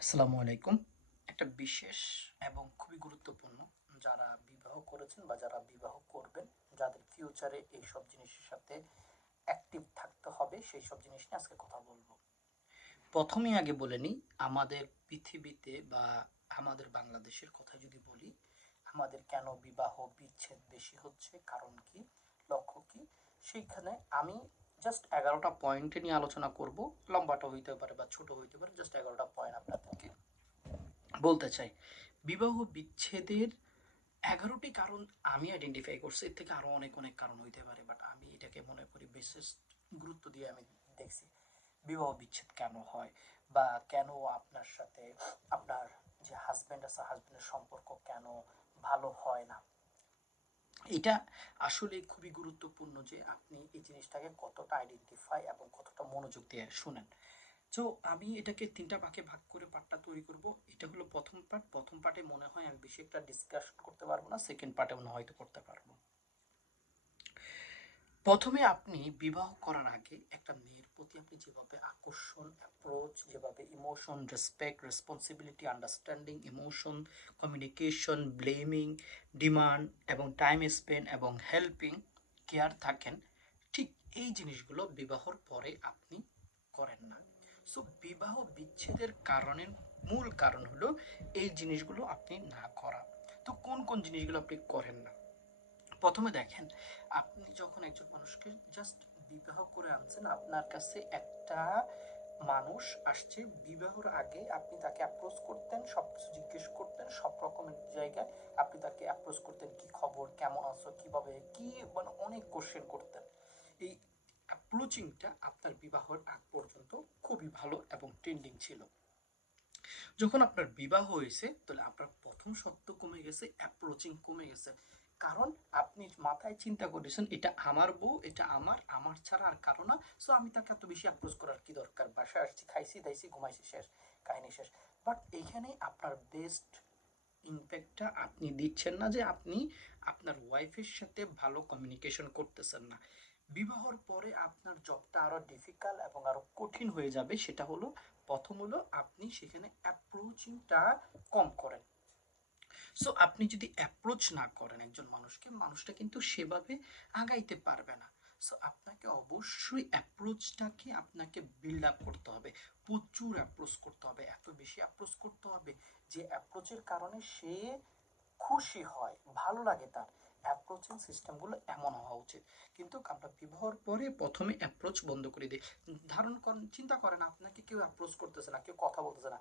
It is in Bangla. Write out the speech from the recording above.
আসসালামু আলাইকুম। একটা বিশেষ এবং খুবই গুরুত্বপূর্ণ যারা বিবাহ করেছেন বা যারা বিবাহ করবেন, যাদের ফিউচারে এই সব জিনিসের সাথে অ্যাক্টিভ থাকতে হবে, সেই সব জিনিস নিয়ে আজকে কথা বলব। প্রথমেই আগে বলে নিই, আমাদের পৃথিবীতে বা আমাদের বাংলাদেশের কথা যদি বলি, আমাদের কেন বিবাহ বিচ্ছেদ বেশি হচ্ছে? কারণ কি? লক্ষ্য কি? সেইখানে আমি জাস্ট এগারোটা পয়েন্টে নিয়ে আলোচনা করব। লম্বাটা হইতে পারে বা ছোট হইতে পারে জাস্ট এগারোটা পয়েন্ট আপনাদেরকে বলতে চাই। বিবাহ বিচ্ছেদের এগারোটি কারণ আমি আইডেন্টিফাই করছি, এর থেকে আরও অনেক অনেক কারণ হইতে পারে বাট আমি এটাকে মনে করি বিশেষ গুরুত্ব দিয়ে আমি দেখছি বিবাহ বিচ্ছেদ কেন হয় বা কেন আপনার সাথে আপনার যে হাজব্যান্ড আছে হাজব্যান্ডের সম্পর্ক কেন ভালো হয় না। এটা আসলে খুবই গুরুত্বপূর্ণ যে আপনি এই জিনিসটাকে কতটা আইডেন্টিফাই এবং কতটা মনোযোগ দিয়ে শুনেন। তো আমি এটাকে তিনটা ভাগে ভাগ করে পার্টটা তৈরি করব। এটা হলো প্রথম পার্ট প্রথম পার্টে মনে হয় আমি বেশি একটা ডিসকাশন করতে পারব না। সেকেন্ড পার্টে মনে হয়তো করতে পারব। প্রথমে আপনি বিবাহ করার আগে একটা মেয়ের প্রতি আপনি যেভাবে আকর্ষণ অ্যাপ্রোচ যেভাবে emotion respect responsibility understanding emotion communication blaming demand এবং টাইম স্পেন্ড এবং হেল্পিং কেয়ার থাকেন, ঠিক এই জিনিসগুলো বিবাহর পরে আপনি করেন না। সো বিবাহ বিচ্ছেদের কারণের মূল কারণ হলো এই জিনিসগুলো আপনি না করা। তো কোন কোন জিনিসগুলো আপনি করেন না? প্রথমে দেখেন, আপনি যখন একজন মানুষকে জাস্ট বিবাহ করে আনছেন, আপনার কাছে একটা মানুষ আসছে, বিবাহর আগে আপনি তাকে অ্যাপ্রোচ করতেন সব কিছু জিজ্ঞেস করতেন, সব রকমের জায়গায় আপনি তাকে অ্যাপ্রোচ করতেন, কি খবর, কেমন আছো, কীভাবে, কি মানে অনেক কোশ্চেন করতেন। এই অ্যাপ্রোচিংটা আপনার বিবাহের আগ পর্যন্ত খুবই ভালো এবং ট্রেন্ডিং ছিল। যখন আপনার বিবাহ হয়েছে, তাহলে আপনার প্রথম সত্য কমে গেছে অ্যাপ্রোচিং কমে গেছে। কারণ আপনি মাথায় চিন্তা করেছেন, এটা আমার বউ, এটা আমার আমার ছাড়া আর কারও না। সো আমি তাকে এত বেশি অ্যাপ্রোচ করার কি দরকার? বাসায় আসছি, খাইছি, দাইছি, ঘুমাইছি, শেষ, কাহিনী শেষ। বাট এইখানে আপনার বেস্ট ইম্প্যাক্টটা আপনি দিচ্ছেন না যে আপনি আপনার ওয়াইফের সাথে ভালো কমিউনিকেশন করতেছেন না। বিবাহর পরে আপনার জবটা আরও ডিফিকাল্ট এবং আরও কঠিন হয়ে যাবে, সেটা হলো, প্রথম হলো আপনি সেখানে অ্যাপ্রোচিংটা কম করেন। সো আপনি যদি অ্যাপ্রোচ না করেন একজন মানুষকে, মানুষটা কিন্তু সেভাবে আগাইতে পারবে না। সো আপনাকে অবশ্যই অ্যাপ্রোচটাকে আপনাকে বিল্ড আপ করতে হবে। প্রচুর অ্যাপ্রোচ করতে হবে, এত বেশি অ্যাপ্রোচ করতে হবে যে অ্যাপ্রোচের কারণে সে খুশি হয়, ভালো লাগে তার। অ্যাপ্রোচিং সিস্টেমগুলো এমন হওয়া উচিত। কিন্তু আমরা বিবাহর পরে প্রথমে অ্যাপ্রোচ বন্ধ করে দিই। ধারণ করেন চিন্তা করেন আপনাকে কেউ অ্যাপ্রোচ করতেছে না, কেউ কথা বলতেছে না।